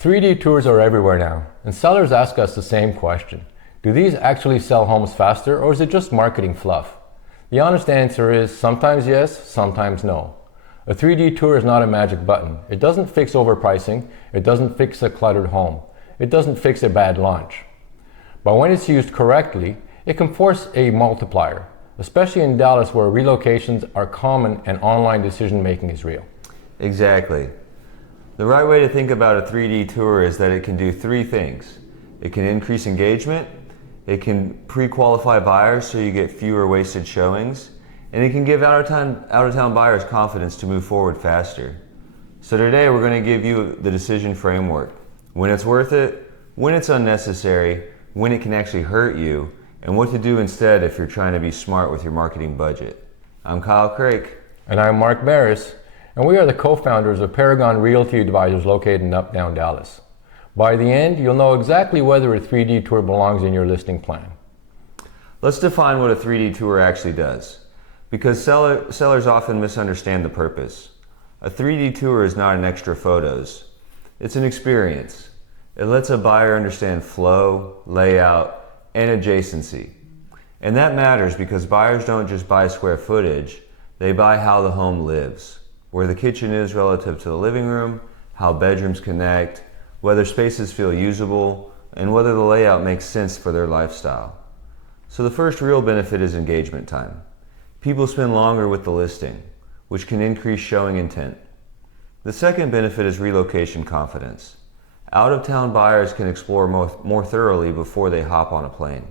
3D tours are everywhere now, and sellers ask us the same question. Do these actually sell homes faster, or is it just marketing fluff? The honest answer is sometimes yes, sometimes no. A 3D tour is not a magic button. It doesn't fix overpricing. It doesn't fix a cluttered home. It doesn't fix a bad launch. But when it's used correctly, it can force a multiplier, especially in Dallas where relocations are common and online decision making is real. Exactly. The right way to think about a 3D tour is that it can do three things. It can increase engagement, it can pre-qualify buyers so you get fewer wasted showings, and it can give out-of-town buyers confidence to move forward faster. So today we're going to give you the decision framework. When it's worth it, when it's unnecessary, when it can actually hurt you, and what to do instead if you're trying to be smart with your marketing budget. I'm Kyle Craik. And I'm Mark Barris, and we are the co-founders of Paragon Realty Advisors located in Uptown Dallas. By the end, you'll know exactly whether a 3D tour belongs in your listing plan. Let's define what a 3D tour actually does, because sellers often misunderstand the purpose. A 3D tour is not an extra photos. It's an experience. It lets a buyer understand flow, layout, and adjacency. And that matters because buyers don't just buy square footage, they buy how the home lives, where the kitchen is relative to the living room, how bedrooms connect, whether spaces feel usable, and whether the layout makes sense for their lifestyle. So the first real benefit is engagement time. People spend longer with the listing, which can increase showing intent. The second benefit is relocation confidence. Out-of-town buyers can explore more thoroughly before they hop on a plane.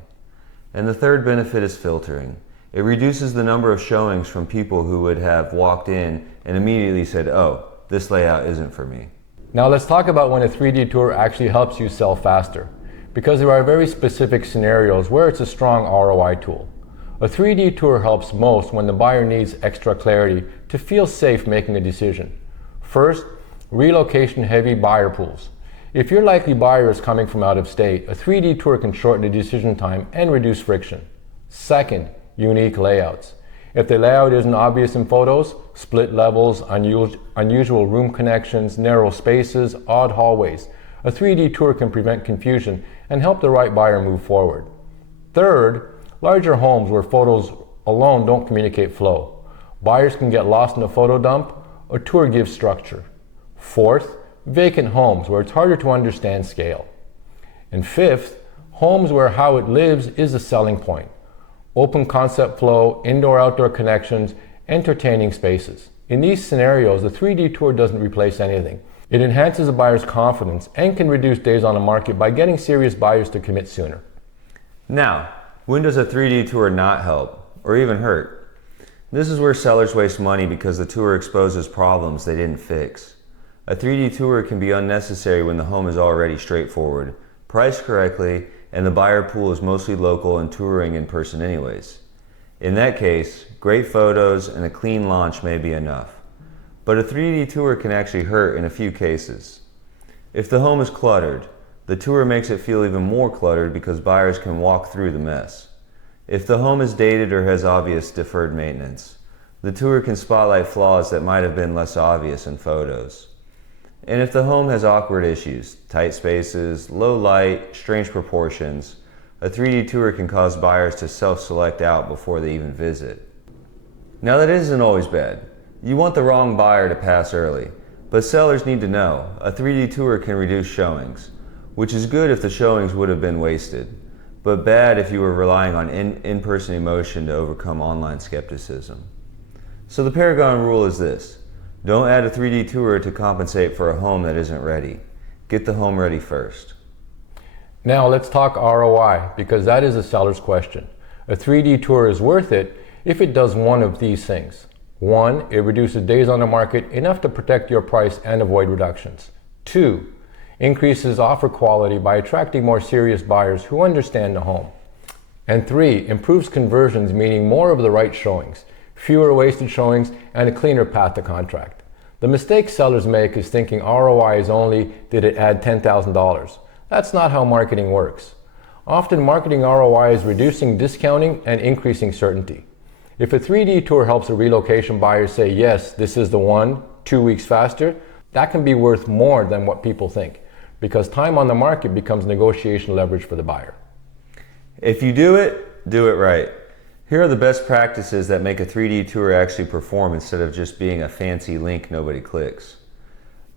And the third benefit is filtering. It reduces the number of showings from people who would have walked in and immediately said, "Oh, this layout isn't for me." Now let's talk about when a 3D tour actually helps you sell faster, because there are very specific scenarios where it's a strong ROI tool. A 3D tour helps most when the buyer needs extra clarity to feel safe making a decision. First, relocation-heavy buyer pools. If your likely buyer is coming from out of state, a 3D tour can shorten the decision time and reduce friction. Second, unique layouts. If the layout isn't obvious in photos, split levels, unusual room connections, narrow spaces, odd hallways, a 3D tour can prevent confusion and help the right buyer move forward. Third, larger homes where photos alone don't communicate flow. Buyers can get lost in a photo dump. A tour gives structure. Fourth, vacant homes where it's harder to understand scale. And fifth, homes where how it lives is a selling point. Open concept flow, indoor-outdoor connections, entertaining spaces. In these scenarios, the 3D tour doesn't replace anything. It enhances a buyer's confidence and can reduce days on the market by getting serious buyers to commit sooner. Now, when does a 3D tour not help, or even hurt? This is where sellers waste money because the tour exposes problems they didn't fix. A 3D tour can be unnecessary when the home is already straightforward, priced correctly, and the buyer pool is mostly local and touring in person anyways. In that case, great photos and a clean launch may be enough. But a 3D tour can actually hurt in a few cases. If the home is cluttered, the tour makes it feel even more cluttered because buyers can walk through the mess. If the home is dated or has obvious deferred maintenance, the tour can spotlight flaws that might have been less obvious in photos. And if the home has awkward issues, tight spaces, low light, strange proportions, a 3D tour can cause buyers to self-select out before they even visit. Now that isn't always bad. You want the wrong buyer to pass early, but sellers need to know a 3D tour can reduce showings, which is good if the showings would have been wasted, but bad if you were relying on in-person emotion to overcome online skepticism. So the Paragon rule is this. Don't add a 3D tour to compensate for a home that isn't ready. Get the home ready first. Now let's talk ROI, because that is a seller's question. A 3D tour is worth it if it does one of these things. One, it reduces days on the market enough to protect your price and avoid reductions. Two, increases offer quality by attracting more serious buyers who understand the home. And three, improves conversions, meaning more of the right showings, fewer wasted showings, and a cleaner path to contract. The mistake sellers make is thinking ROI is only, did it add $10,000? That's not how marketing works. Often marketing ROI is reducing discounting and increasing certainty. If a 3D tour helps a relocation buyer say, yes, this is the one, 2 weeks faster, that can be worth more than what people think. because time on the market becomes negotiation leverage for the buyer. If you do it right. Here are the best practices that make a 3D tour actually perform instead of just being a fancy link nobody clicks.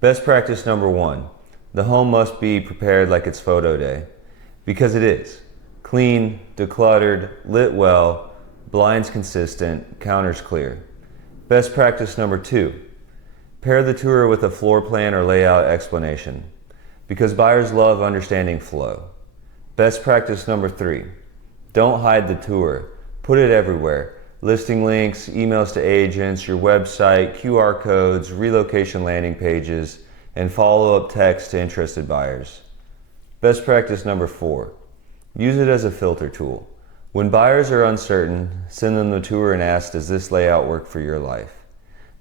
Best practice number 1, the home must be prepared like it's photo day. Because it is. Clean, decluttered, lit well, blinds consistent, counters clear. Best practice number 2, pair the tour with a floor plan or layout explanation. Because buyers love understanding flow. Best practice number 3, don't hide the tour. Put it everywhere. Listing links, emails to agents, your website, QR codes, relocation landing pages, and follow-up text to interested buyers. Best practice number 4, use it as a filter tool. When buyers are uncertain, send them the tour and ask, does this layout work for your life?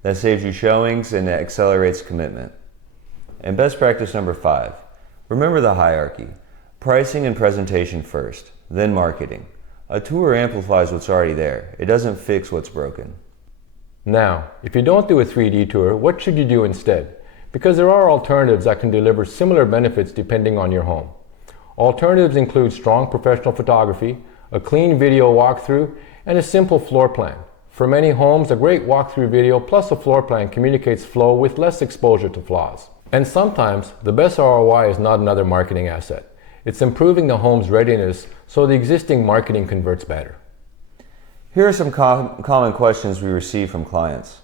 That saves you showings and accelerates commitment. And best practice number 5, remember the hierarchy. Pricing and presentation first, then marketing. A tour amplifies what's already there. It doesn't fix what's broken. Now, if you don't do a 3D tour, what should you do instead? Because there are alternatives that can deliver similar benefits depending on your home. Alternatives include strong professional photography, a clean video walkthrough, and a simple floor plan. For many homes, a great walkthrough video plus a floor plan communicates flow with less exposure to flaws. And sometimes, the best ROI is not another marketing asset. It's improving the home's readiness so the existing marketing converts better. Here are some common questions we receive from clients.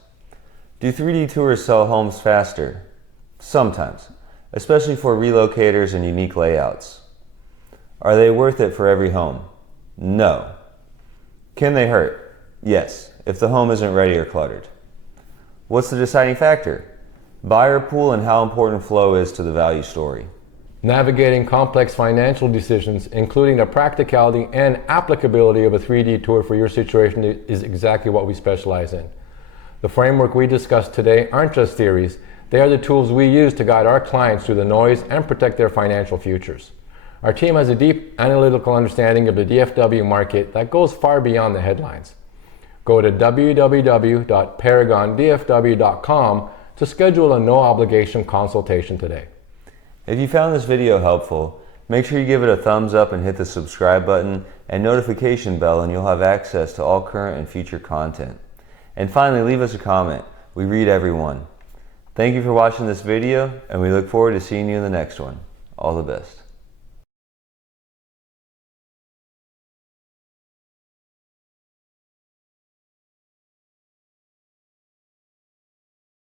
Do 3D tours sell homes faster? Sometimes, especially for relocators and unique layouts. Are they worth it for every home? No. Can they hurt? Yes, if the home isn't ready or cluttered. What's the deciding factor? Buyer pool and how important flow is to the value story. Navigating complex financial decisions, including the practicality and applicability of a 3D tour for your situation, is exactly what we specialize in. The framework we discussed today aren't just theories, they are the tools we use to guide our clients through the noise and protect their financial futures. Our team has a deep analytical understanding of the DFW market that goes far beyond the headlines. Go to www.paragondfw.com to schedule a no-obligation consultation today. If you found this video helpful, make sure you give it a thumbs up and hit the subscribe button and notification bell, and you'll have access to all current and future content. And finally, leave us a comment. We read every one. Thank you for watching this video, and we look forward to seeing you in the next one. All the best.